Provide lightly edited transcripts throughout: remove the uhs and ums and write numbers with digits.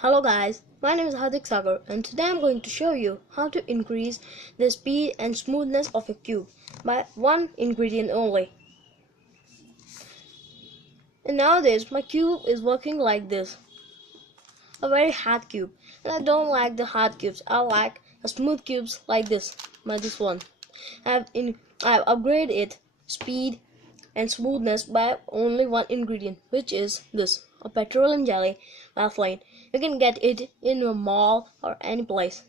Hello guys, my name is Hardik Sagar and today I'm going to show you how to increase the speed and smoothness of your cube by one ingredient only. And nowadays my cube is working like this, a very hard cube, and I don't like the hard cubes. I like smooth cubes like this, this one. I've upgraded it speed and smoothness by only one ingredient, which is this, a petroleum jelly Vaseline. You can get it in a mall or any place,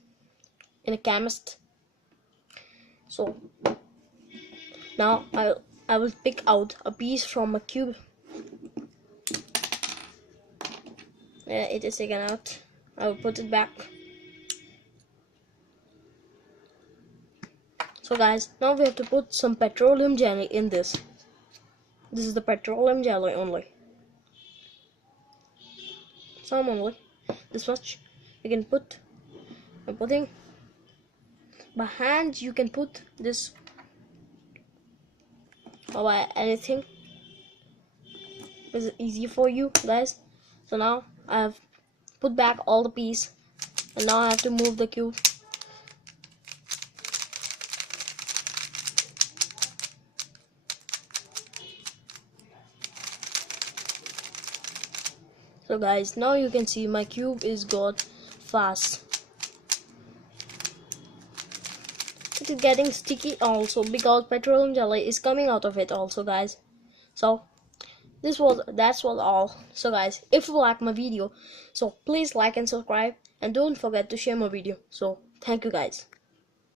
in a chemist. So now I will pick out a piece from a cube. It is taken out. I will put it back. So guys, now we have to put some petroleum jelly in this. This is the petroleum jelly only. Some only. This much you can put. I'm putting by hand. You can put this or by anything. It's easy for you guys. So now I have put back all the piece, and now I have to move the cube. So guys, now you can see my cube is got fast. It is getting sticky also because petroleum jelly is coming out of it also, guys. So that's was all. So guys, if you like my video, so please like and subscribe, and don't forget to share my video. So thank you guys.